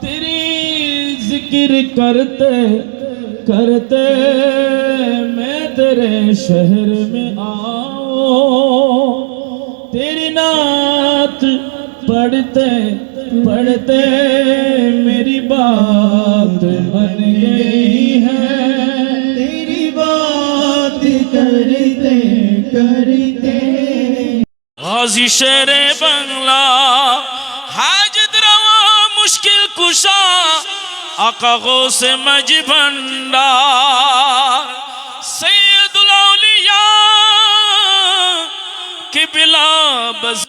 تیری ذکر کرتے کرتے میں تیرے شہر میں آؤں، تیری نعت پڑھتے پڑھتے میری بات بن گئی ہے، تیری بات کرتے کرتے غازی شیر بنگلہ حاجت روا مشکل کشا آقا غوث مجبندار سید الاولیاء کی بلا بز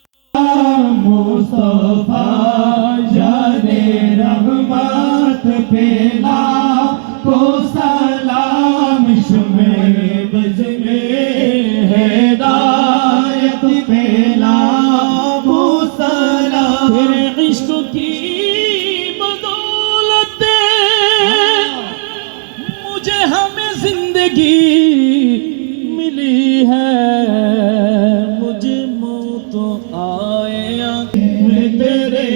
مصطفیٰ جان رحمت پھیلا کو سلام شمع بز میں ہدایت پھیلا کو سلام تیرے عشق کی بدولت مجھے ہمیں زندگی ملی ہے، مجھے موت تو آئے میں تیرے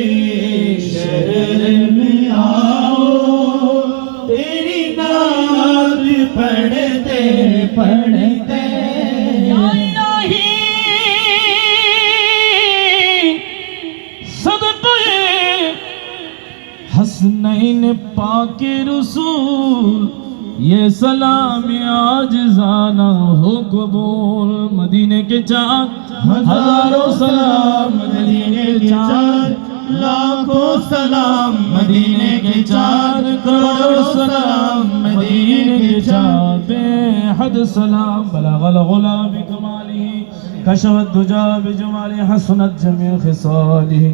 شہر میں آؤ، تیری نعت پڑھتے پڑھتے یا الہی صدقے حسنین پاک رسول یہ سلام عاجزانہ ہو قبول، مدینے کے چاند ہزاروں سلام، مدینے کے چاند لاکھوں سلام، مدینے کے چاند کروڑوں سلام، مدینے کے چاند بے حد سلام، بلغ الغلا بکمالہ کشف الدجا بجمالہ حسنت جمیع خصالہ